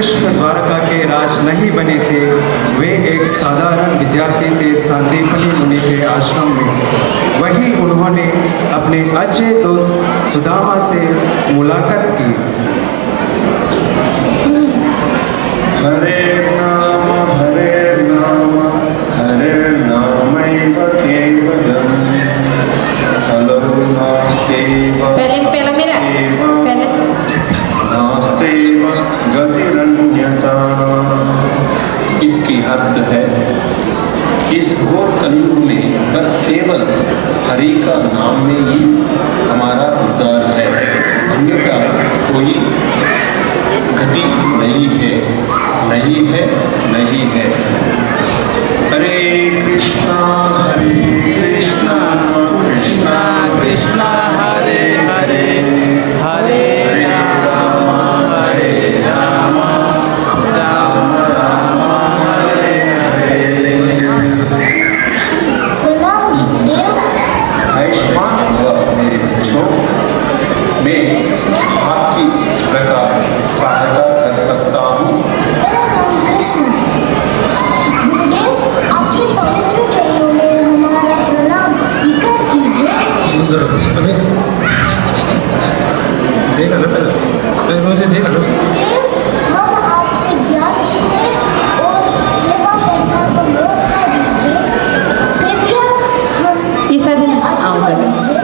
कृष्ण द्वारका के राज नहीं बने थे। वे एक साधारण विद्यार्थी थे सांदीपनी मुनि के आश्रम में। वहीं उन्होंने अपने अच्छे दोस्त सुदामा से मुलाकात की। हरे नाम हरे नामैव केवलम् हलो नास्तेव नास्तेव गतिरन्यथा। इसकी अर्थ है, इस घोर कलयुग में बस केवल हरि का नाम में ही हमारा उद्धार है, अन्यथा कोई गति नहीं है, नहीं है, नहीं है। हरे कृष्णा कृष्णा कृष्णा हरे हरे, हरे राम राम राम हरे हरे। आयुष्मान भव मेरे बच्चों, मैं आपकी प्रकार सहायता कर सकता हूँ। आपके पवित्र चरणों में हमारा प्रणाम स्वीकार कीजिए। देखा लो पहले मुझे देखा लो। हम आपसे ज्ञान सीखने और सेवा करना को मौका दीजिए। कृपया हम ये शायद आशीर्वाद दीजिए।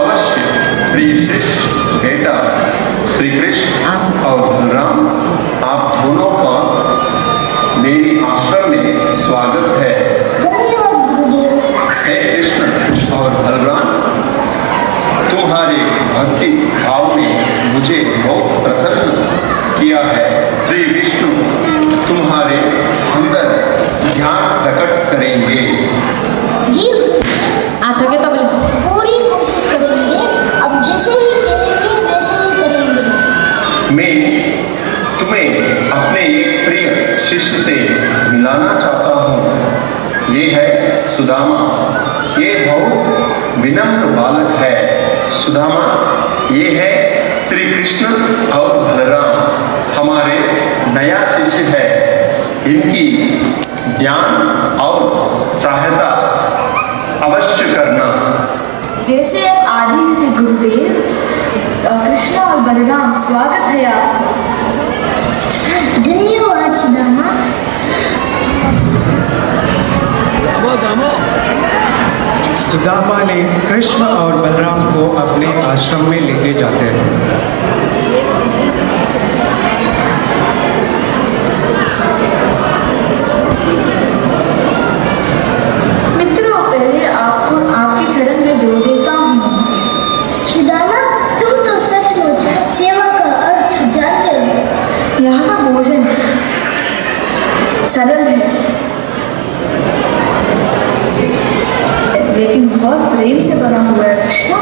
अवश्य प्रिय कृष्ण बेटा श्री कृष्ण और बलराम, आप दोनों का मेरी आश्रम में स्वागत है। धन्यवाद गुरुदेव। हे कृष्ण और बलराम, तुम्हारे भक्ति भाव ने मुझे बहुत प्रसन्न किया है। श्री विष्णु तुम्हारे अंदर ज्ञान प्रकट करेंगे। जी अच्छा क्या तब पूरी कोशिश करेंगे। अब जैसे ही कहेंगे वैसे ही करेंगे। मैं तुम्हें अपने एक प्रिय शिष्य से मिलाना चाहता हूँ। ये है सुदामा। ये बहुत विनम्र बालक है। सुदामा, ये है श्री कृष्ण और बलराम, हमारे नया शिष्य है। इनकी ज्ञान और सहायता अवश्य करना। जैसे आदि से गुरुदेव कृष्ण और बलराम, स्वागत है आपका। धन्यवाद सुदामा। सुदामा ने कृष्ण और बलराम को अपने आश्रम में लेके जाते हैं। मित्रों, पहले आपको आपके चरण में दो देता हूँ। सुदामा, तुम तो सचमुच सेवा का अर्थ जानते हो। यहाँ का भोजन सरल है, लेकिन बहुत प्रेम से बना हुआ है। कृष्णा,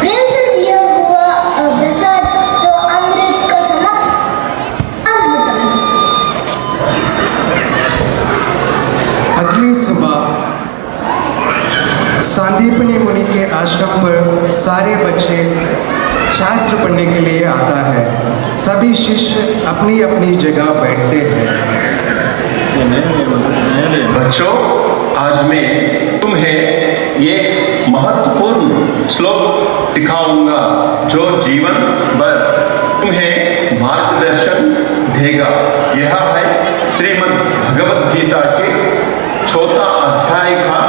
प्रेम से दिया हुआ प्रसाद तो अमृत का समान होता है। अगली सुबह सांदीपनी मुनि के आश्रम पर सारे बच्चे शास्त्र पढ़ने के लिए आता है। सभी शिष्य अपनी अपनी जगह बैठते हैं। बच्चों, आज मैं तुम्हें एक महत्वपूर्ण श्लोक दिखाऊंगा जो जीवन भर तुम्हें मार्गदर्शन देगा। यह है श्रीमद् भगवद गीता के 4 अध्याय का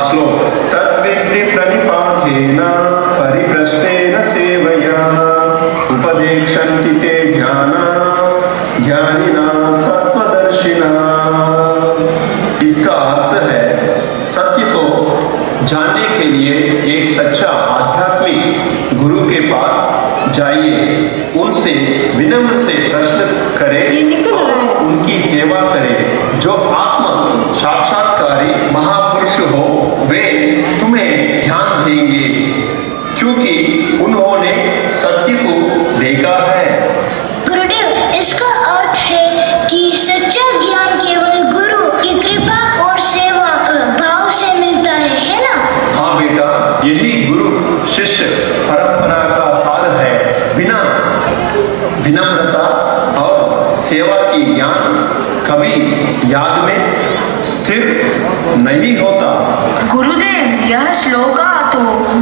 श्लोक। तद्विद्धि प्रणिपातेन परिभ्रष्टेन सेवया उपदेक्षन्ति ते ज्ञानिनां तत्त्वदर्शिनां। इसका अर्थ है, सत्य को जानने के लिए एक सच्चा आध्यात्मिक गुरु के पास जाइए, उनसे विनम्र से प्रश्न करें ये निकल रहा है। और उनकी सेवा करें। जो आत्म साक्षात्कारी महापुरुष हो, वे तुम्हें ध्यान देंगे, क्योंकि उन्होंने सत्य को देखा है। गुरुदेव, इसका अर्थ है कि सच्चा ज्ञान केवल गुरु की कृपा और सेवा का भाव से मिलता है ना? हाँ बेटा, यही गुरु शिष्य परंपरा का सार है। बिना विनम्रता और सेवा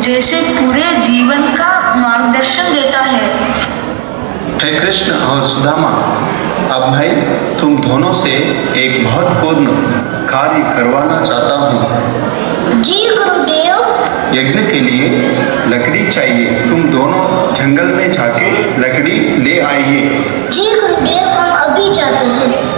जैसे पूरे जीवन का मार्गदर्शन देता है। हे कृष्ण और सुदामा, अब मैं तुम दोनों से एक महत्वपूर्ण कार्य करवाना चाहता हूँ। जी गुरुदेव। यज्ञ के लिए लकड़ी चाहिए। तुम दोनों जंगल में जाके लकड़ी ले आइए। जी गुरुदेव, हम अभी जाते हैं।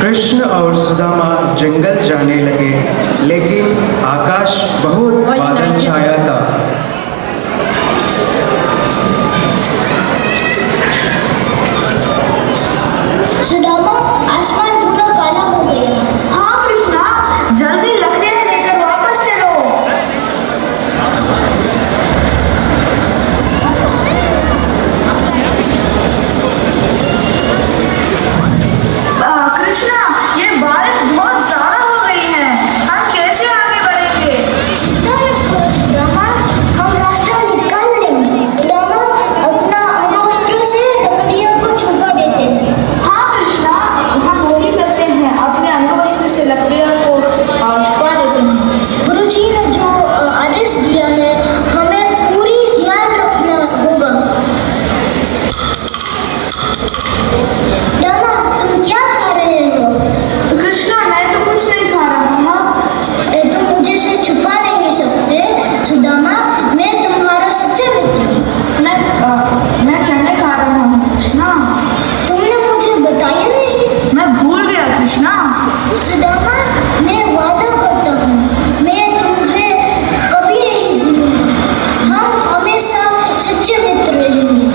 कृष्ण और सुदामा जंगल जाने लगे, लेकिन आकाश बहुत बादल छाया था। सुदामा, आसमान पूरा काला हो गया। हाँ कृष्णा, जल्दी लकड़ियाँ लेकर वापस चलो। कृष्णा, ये बारिश बहुत ज्यादा हो गई है, हम कैसे आगे बढ़ेंगे? चिंता मत करो सुदामा, हम रास्ता निकाल लेंगे। सुदामा, अपना अंगवस्त्र से लकड़ियों को छुपा देते हैं। हाँ कृष्णा, हम वही करते हैं, अपने अंगवस्त्र से लकड़ियों को छुपा देते हैं। गुरुजी ने जो आदेश दिया है, हमें पूरी ध्यान रखना होगा। सुदामा, तुम क्या खा रहे हो? कृष्णा, मैं तो कुछ नहीं खा रहा हूँ। तुम मुझे से छुपा नहीं सकते सुदामा, मैं तुम्हारा सच्चा मित्र हूँ। मैं चने खा रहा हूँ कृष्णा। तुमने मुझे बताया नहीं। मैं भूल गया कृष्णा। सुदामा, मैं वादा करता हूँ, मैं तुम्हें कभी नहीं भूलूंगा। हम हमेशा सच्चे मित्र रहेंगे।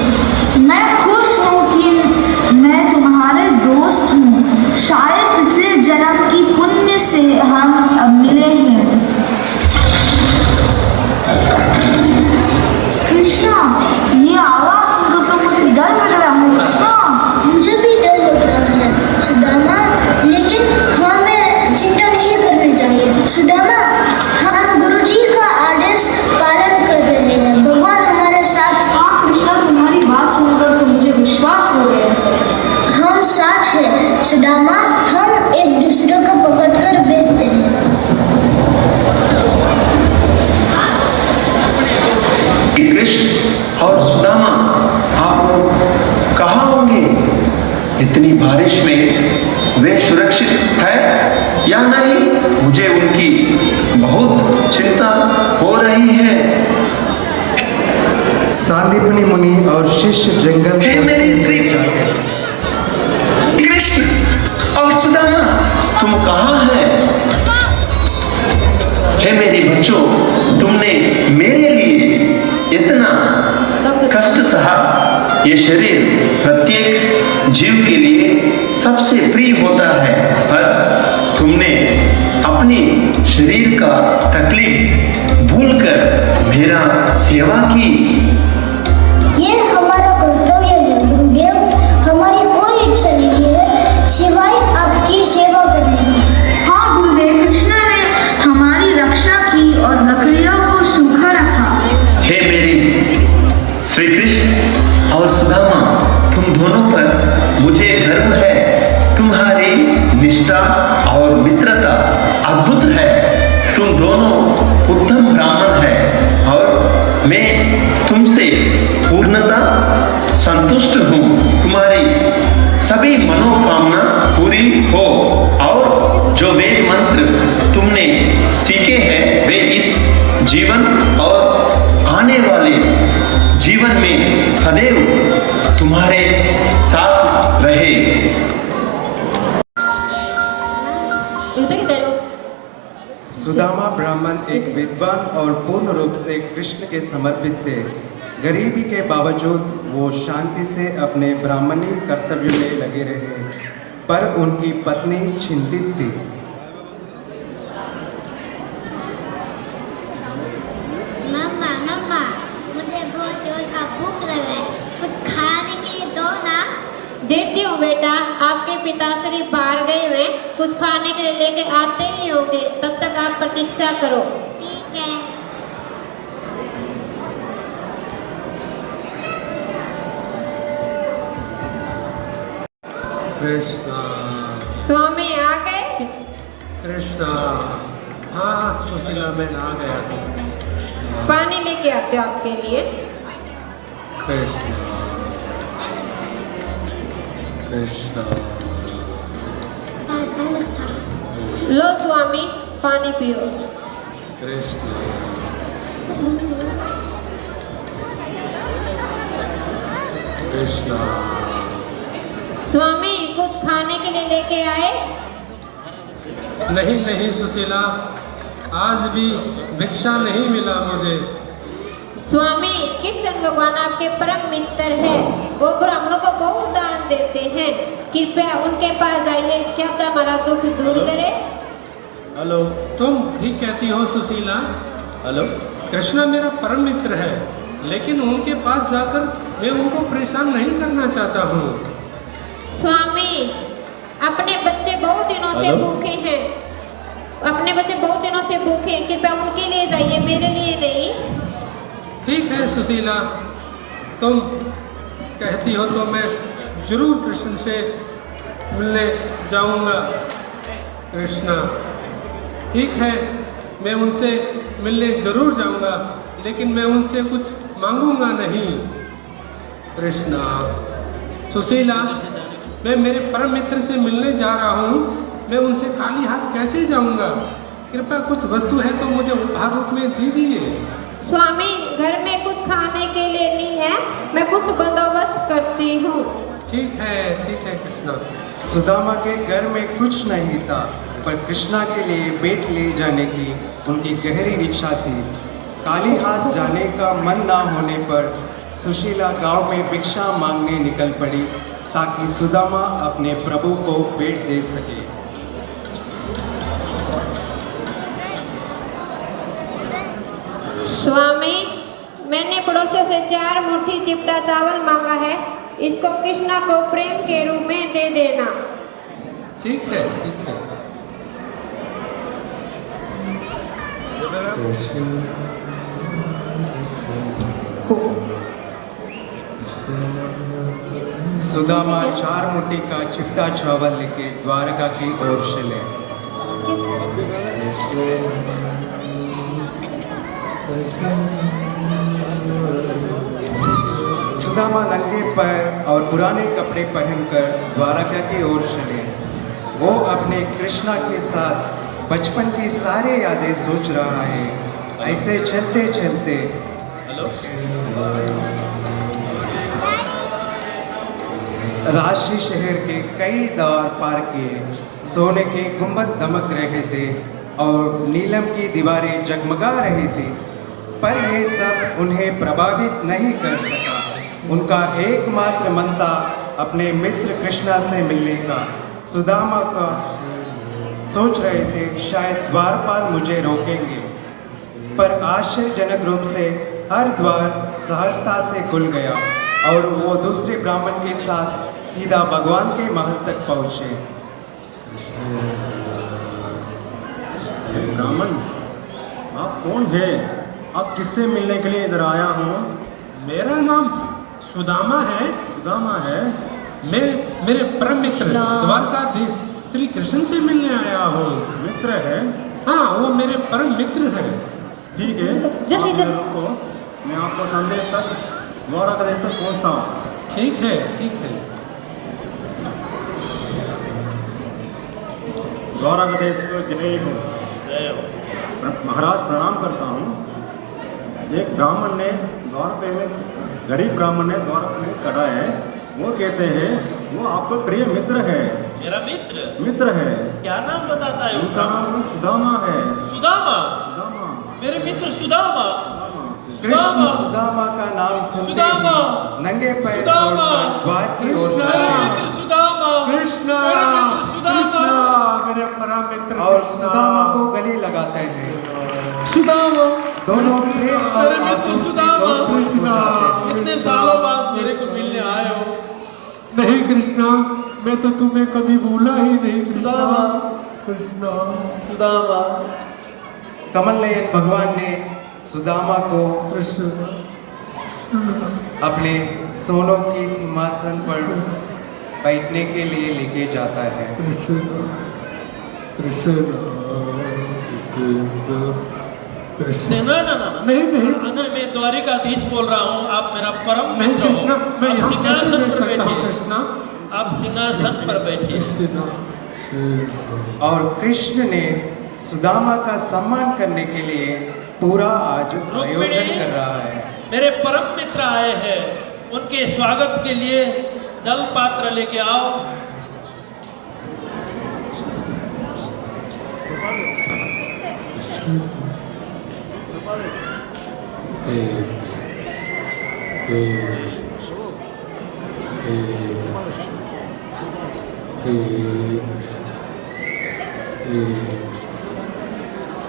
मैं खुश हूँ कि मैं तुम्हारे दोस्त हूँ। शायद पिछले जन्म की पुण्य से हम अब मिले हैं। कृष्णा, ये आवाज सुनकर तो मुझे डर लग रहा है कृष्णा। मुझे भी डर लग रहा है सुदामा, लेकिन हमें चिंता नहीं करनी चाहिए। सुदामा, हम गुरुजी का आदेश पालन कर रहे हैं। भगवान हमारे साथ। हाँ कृष्णा, तुम्हारी बात सुनकर तो मुझे विश्वास हो गया। हम साथ हैं सुदामा, हम एक दूसरे को पकड़कर भेजते हैं। कृष्ण और सुदामा, आप लोग कहाँ होंगे? इतनी बारिश में वे सुरक्षित है या नहीं? मुझे उनकी बहुत चिंता हो रही है। सांदीपनि मुनि और शिष्य जंगल हे मेरे श्री जाते। कृष्ण और सुदामा, तुम कहाँ हैं? हे मेरे बच्चों, तुमने मेरे लिए इतना कष्ट सहा। ये शरीर प्रत्येक जीव के लिए सबसे प्रिय होता है, पर तुमने अपनी शरीर का तकलीफ भूलकर मेरा सेवा की। ये हमारा कर्तव्य है गुरुदेव। हमारी कोई इच्छा नहीं है सिवाय आपकी सेवा करने की। हाँ गुरुदेव, कृष्णा ने हमारी रक्षा की और लकड़ियों को सूखा रखा। हे मेरे श्री कृष्ण और सुदामा, तुम दोनों पर मुझे गर्व है। तुम्हारी निष्ठा और मित्रता अद्भुत है। तुम दोनों उत्तम ब्राह्मण हैं और मैं तुमसे पूर्णता संतुष्ट हूँ। तुम्हारी सभी मनोकामना पूरी हो और जो वेद मंत्र तुमने सीखे हैं वे इस जीवन और आने वाले जीवन में सदैव तुम्हारे साथ रहे। सुदामा ब्राह्मण एक विद्वान और पूर्ण रूप से कृष्ण के समर्पित थे। गरीबी के बावजूद वो शांति से अपने ब्राह्मणी कर्तव्य में लगे रहे, पर उनकी पत्नी चिंतित थी। मम्मा, मुझे बहुत जोर का भूख लगा है, कुछ खाने के लिए दो ना। देती हूँ बेटा, आपके पिता सिर्फ बाहर गए हुए, कुछ खाने के लिए लेके आते ही होंगे, तब तक आप प्रतीक्षा करो। ठीक है। कृष्णा स्वामी आ गए? कृष्णा। हाँ सुशीला मैं आ गया हूँ। पानी लेके आते हो आपके लिए। कृष्णा कृष्णा लो स्वामी, पानी पियो। कृष्णा कृष्णा। स्वामी कुछ खाने के लिए लेके आए? नहीं नहीं सुशीला, आज भी भिक्षा नहीं मिला मुझे। स्वामी कृष्ण भगवान आपके परम मित्र है, वो ब्राह्मणों को बहुत दान देते हैं, कृपया उनके पास जाइए, क्या पता हमारा दुख दूर करे। हेलो, तुम ठीक कहती हो सुशीला। हेलो, कृष्णा मेरा परम मित्र है, लेकिन उनके पास जाकर मैं उनको परेशान नहीं करना चाहता हूँ। स्वामी अपने बच्चे बहुत दिनों से भूखे हैं, अपने बच्चे बहुत दिनों से भूखे हैं, कृपया उनके लिए जाइए, मेरे लिए नहीं। ठीक है सुशीला, तुम कहती हो तो मैं जरूर कृष्ण से मिलने जाऊंगा। कृष्णा ठीक है, मैं उनसे मिलने जरूर जाऊंगा, लेकिन मैं उनसे कुछ मांगूंगा नहीं। कृष्णा। सुशीला, मैं मेरे परम मित्र से मिलने जा रहा हूँ, मैं उनसे खाली हाथ कैसे जाऊंगा? कृपया कुछ वस्तु है तो मुझे उपहार रूप में दीजिए। स्वामी घर में कुछ खाने के लिए नहीं है, मैं कुछ बंदोबस्त करती हूँ। ठीक है कृष्णा। सुदामा के घर में कुछ नहीं था, पर कृष्णा के लिए बेट ले जाने की उनकी गहरी इच्छा थी। खाली हाथ जाने का मन ना होने पर सुशीला गांव में भिक्षा मांगने निकल पड़ी, ताकि सुदामा अपने प्रभु को भेंट दे सके। स्वामी मैंने पड़ोसियों से 4 मुट्ठी चिपटा चावल मांगा है, इसको कृष्णा को प्रेम के रूप में दे देना। ठीक है। सुदामा 4 मुट्ठी का चिपटा चावल लेके द्वारका की ओर चले। सुदामा नंगे पैर और पुराने कपड़े पहनकर द्वारका की ओर चले। वो अपने कृष्णा के साथ बचपन की सारी यादें सोच रहा है। ऐसे चलते चलते राष्ट्रीय शहर के कई द्वार पार किए। सोने के गुंबद दमक रहे थे और नीलम की दीवारें जगमगा रही थी, पर ये सब उन्हें प्रभावित नहीं कर सका। उनका एकमात्र मन था अपने मित्र कृष्णा से मिलने का। सुदामा का सोच रहे थे शायद द्वारपाल मुझे रोकेंगे, पर आश्चर्यजनक रूप से हर द्वार सहजता से खुल गया और वो दूसरे ब्राह्मण के साथ सीधा भगवान के महल तक पहुँचे। ब्राह्मण, आप कौन है? आप किससे मिलने के लिए इधर आया हूँ? मेरा नाम सुदामा है। सुदामा है? मैं मेरे परम मित्र द्वारकाधीश श्री कृष्ण से मिलने आया हूँ। मित्र है? हाँ, वो मेरे परम मित्र है। ठीक है, आप मेरे रुको, मैं आपको संदेश तक द्वारकाधीश तक पहुँचता हूँ। ठीक है। द्वारकाधीश को जय हो। महाराज प्रणाम करता हूँ। एक ब्राह्मण ने द्वार पे में, गरीब ब्राह्मण ने द्वार पे खड़ा है। वो कहते हैं वो आपका प्रिय मित्र है। मेरा मित्र है। क्या नाम बताता है? उनका नाम सुदामा है। सुदामा? मेरे मित्र सुदामा? कृष्ण सुदामा का नाम सुनते सुदामा! ही नंगे पैर सुदामा! छोड़कर द्वार की ओर मेरे चले मित्र सुदामा! कृष्णा, मेरे मित्र सुदामा! मेरे परम मित्र और कृष्णा। सुदामा को गले लगाते हैं। सुदामा, दोनों प्रेम और मेरे मित्र आंसू से सुदामा! लोटपोट हो जाते हैं। इतने सालों बाद मेरे को मिलने आए हो। नहीं कृष्णा, मैं तो तुम्हें कभी भूला ही नहीं कृष्णा। सुदामा। कृष्णा सुदामा। कमल नयन भगवान ने सुदामा को कृष्ण अपने सोनों की सिंहासन पर बैठने के लिए लेके जाता है। कृष्ण कृष्ण कृष्ण ना ना ना ना। नहीं नहीं अगर मैं द्वारिकाधीश बोल रहा हूँ, आप मेरा परम नहीं मित्र कृष्णा, हो। मैं आप यहाँ कैसे सिंहासन बैठ पर सकता हूँ बैठिए। कृष्णा। आप सिंहासन पर बैठिए। और कृष्ण ने सुदामा का सम्मान करने के लिए पूरा आज आयोजन कर रहा है। मेरे परम मित्र आए हैं, उनके स्वागत के लिए जल पात्र लेके आओ।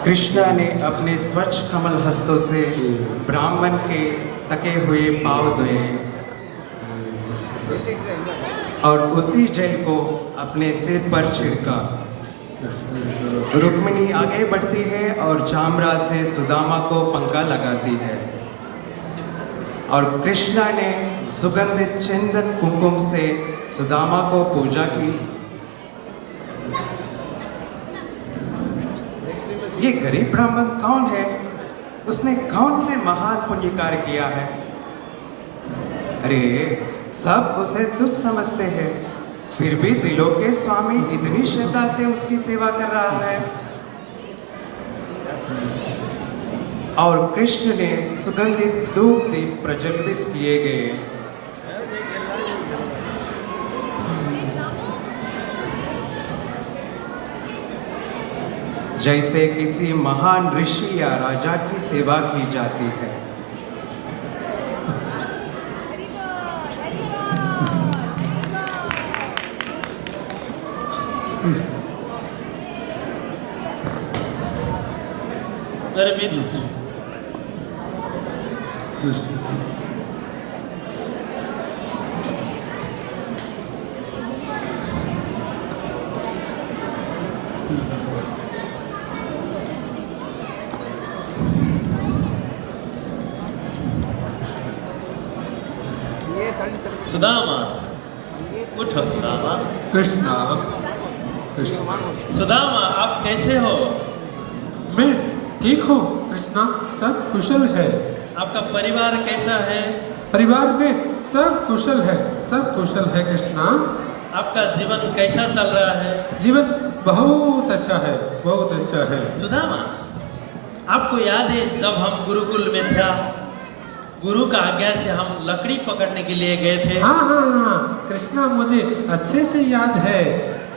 कृष्णा ने अपने स्वच्छ कमल हस्तों से ब्राह्मण के टके हुए पांव धोए और उसी जल को अपने सिर पर छिड़का। रुक्मिणी आगे बढ़ती है और जामरा से सुदामा को पंखा लगाती है और कृष्णा ने सुगंधित चंदन कुमकुम से सुदामा को पूजा की। ये गरीब ब्राह्मण कौन है? उसने कौन से महान पुण्य कार्य किया है? अरे सब उसे तुच्छ समझते हैं, फिर भी त्रिलोक के स्वामी इतनी श्रद्धा से उसकी सेवा कर रहा है। और कृष्ण ने सुगंधित धूप दीप प्रज्वलित किए गए। जैसे किसी महान ऋषि या राजा की सेवा की जाती है। मेरे मित्र, सुदामा, उठो सुदामा। कृष्णा कृष्णा सुदामा, आप कैसे हो? मैं ठीक हूँ कृष्णा, सब कुशल है। आपका परिवार कैसा है? परिवार में सब कुशल है, सब कुशल है कृष्णा। आपका जीवन कैसा चल रहा है? जीवन बहुत अच्छा है, बहुत अच्छा है। सुदामा, आपको याद है जब हम गुरुकुल में था, गुरु का आज्ञा से हम लकड़ी पकड़ने के लिए गए थे? हाँ हाँ हाँ कृष्णा, मुझे अच्छे से याद है।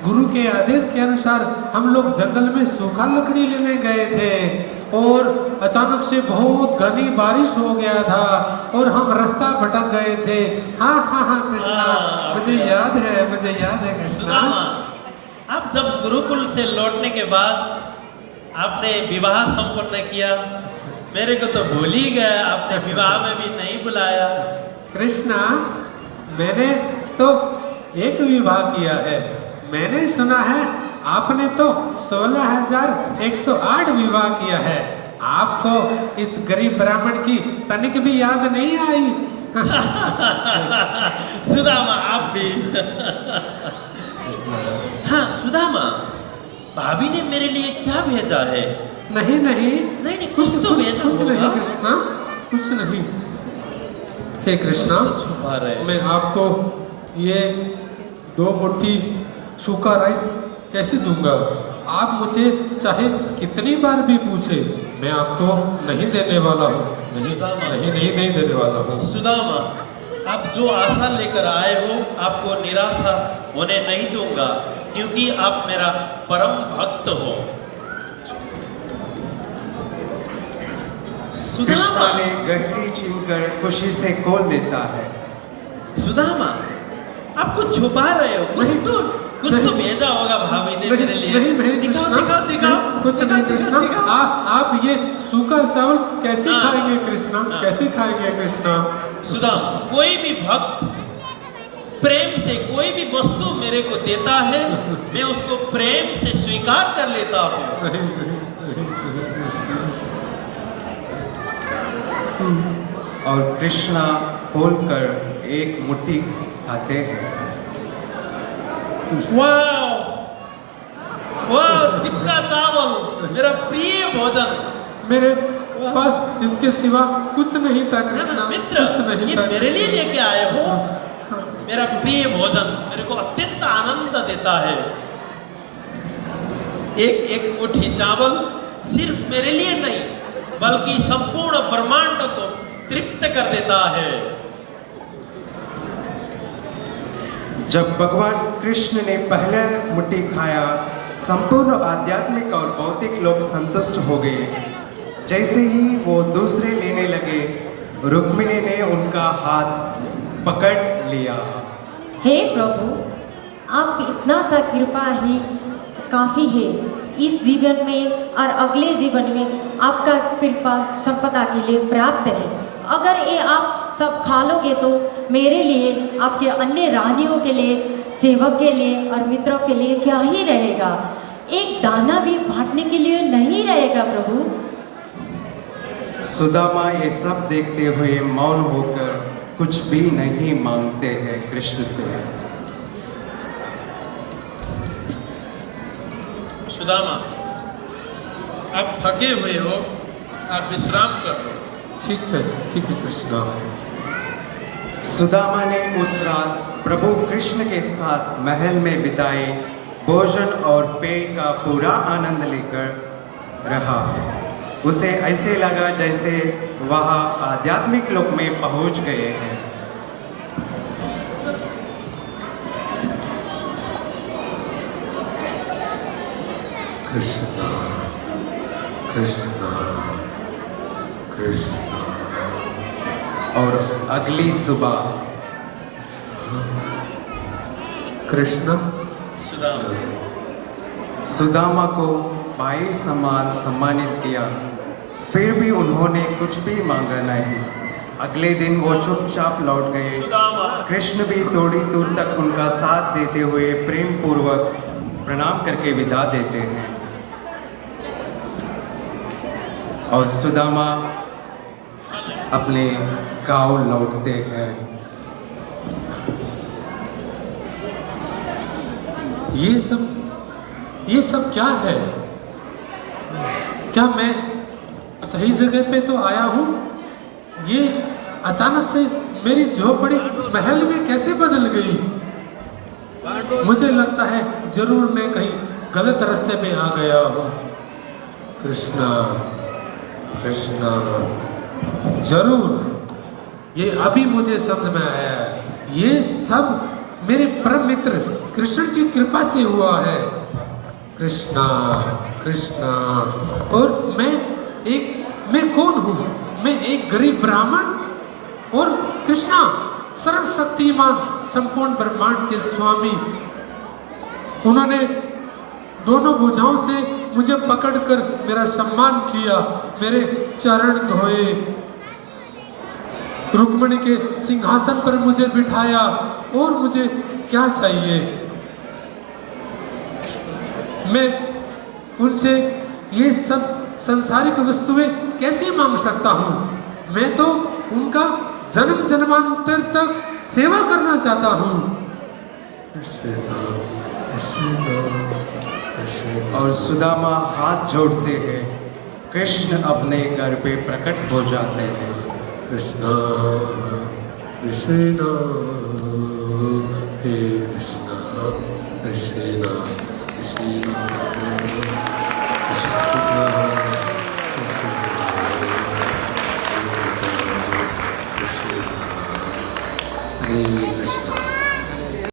गुरु के आदेश के अनुसार हम लोग जंगल में सूखा लकड़ी लेने गए थे और अचानक से बहुत घनी बारिश हो गया था और हम रास्ता भटक गए थे। हाँ हाँ हाँ कृष्णा, मुझे याद है, मुझे याद है कृष्णा। सुदामा, आप जब गुरुकुल से लौटने के बाद आपने विवाह संपन्न किया, मेरे को तो भूल ही गया, आपने विवाह में भी नहीं बुलाया। कृष्णा, मैंने तो एक विवाह किया है। मैंने सुना है आपने तो 16,108 विवाह किया है। आपको इस गरीब ब्राह्मण की तनिक भी याद नहीं आई? सुदामा, आप भी। हाँ सुदामा, भाभी ने मेरे लिए क्या भेजा है? नहीं नहीं नहीं नहीं, कुछ तो भेजा कुछ नहीं होगा। कृष्णा, कुछ नहीं। हे कृष्णा, कुछ तो छुपा रहे। मैं आपको ये 2 मुट्ठी सूखा राइस कैसे दूंगा? आप मुझे चाहे कितनी बार भी पूछे, मैं आपको नहीं देने वाला हूँ। नहीं देने वाला हूँ। सुदामा, आप जो आशा लेकर आए हो, आपको निराशा होने नहीं दूंगा, क्योंकि आप मेरा परम भक्त हो। कृष्णा सुदामा, ने गहरी छीनकर खुशी से खोल देता है। सुदामा, आप कुछ छुपा रहे हो। कुछ तो भेजा होगा भाभी ने मेरे लिए। नहीं दिखाओ कृष्णा, दिखाओ दिखाओ। कुछ नहीं कृष्णा। आप ये सूखा चावल कैसे हाँ। खाएंगे कृष्णा? हाँ। कैसे खाएंगे कृष्णा? सुदामा, कोई भी भक्त प्रेम से कोई भी वस्तु मेरे को देता है, मैं उसको प्रेम से स्वीकार कर लेता हूँ। और कृष्णा खोलकर एक मुट्ठी खाते हैं। वाह वाह, चिपका चावल, मेरा प्रिय भोजन। मेरे पास इसके सिवा कुछ नहीं था कृष्णा, मित्र, कुछ नहीं ये था। मेरे लिए लेके आए हो, मेरा प्रिय भोजन मेरे को अत्यंत आनंद देता है। एक एक मुट्ठी चावल सिर्फ मेरे लिए नहीं, बल्कि संपूर्ण ब्रह्मांड को तृप्त कर देता है। जब भगवान कृष्ण ने पहले मुट्ठी खाया, संपूर्ण आध्यात्मिक और भौतिक लोग संतुष्ट हो गए। जैसे ही वो दूसरे लेने लगे, रुक्मिणी ने उनका हाथ पकड़ लिया। हे प्रभु, आप इतना सा कृपा ही काफ़ी है। इस जीवन में और अगले जीवन में आपका कृपा संपदा के लिए प्राप्त है। अगर ये आप सब खा लोगे तो मेरे लिए, आपके अन्य रानियों के लिए, सेवक के लिए और मित्रों के लिए क्या ही रहेगा। एक दाना भी बांटने के लिए नहीं रहेगा प्रभु। सुदामा ये सब देखते हुए मौन होकर कुछ भी नहीं मांगते हैं कृष्ण से। सुदामा, आप थके हुए हो, आप विश्राम कर लो। ठीक है कृष्णा। सुदामा ने उस रात प्रभु कृष्ण के साथ महल में बिताए, भोजन और पेय का पूरा आनंद लेकर रहा। उसे ऐसे लगा जैसे वह आध्यात्मिक लोक में पहुंच गए हैं। कृष्णा कृष्णा कृष्णा। और अगली सुबह कृष्णा सुदामा को भाई समान सम्मानित किया, फिर भी उन्होंने कुछ भी मांगा नहीं। अगले दिन वो चुपचाप लौट गए। कृष्ण भी थोड़ी दूर तक उनका साथ देते हुए प्रेम पूर्वक प्रणाम करके विदा देते हैं। और सुदामा अपने गांव लौटते हैं। ये सब क्या है? क्या मैं सही जगह पे तो आया हूँ? ये अचानक से मेरी झोपड़ी महल में कैसे बदल गई? मुझे लगता है जरूर मैं कहीं गलत रास्ते पे आ गया हूँ। कृष्णा कृष्णा, जरूर ये अभी मुझे समझ में आया। ये सब मेरे परम मित्र कृष्ण की कृपा से हुआ है। कृष्णा कृष्णा। और मैं कौन हूँ? मैं एक गरीब ब्राह्मण, और कृष्णा सर्वशक्तिमान संपूर्ण ब्रह्मांड के स्वामी। उन्होंने दोनों भुजाओं से मुझे पकड़कर मेरा सम्मान किया, मेरे चरण धोए, रुक्मिणी के सिंहासन पर मुझे बिठाया। और मुझे क्या चाहिए? मैं उनसे ये सब सांसारिक वस्तुएं कैसे मांग सकता हूँ? मैं तो उनका जन्म जन्मांतर तक सेवा करना चाहता हूँ। और सुदामा हाथ जोड़ते हैं। कृष्ण अपने घर पे प्रकट हो जाते हैं। कृष्णा कृष्णा, हे कृष्णा कृष्णा कृष्णा।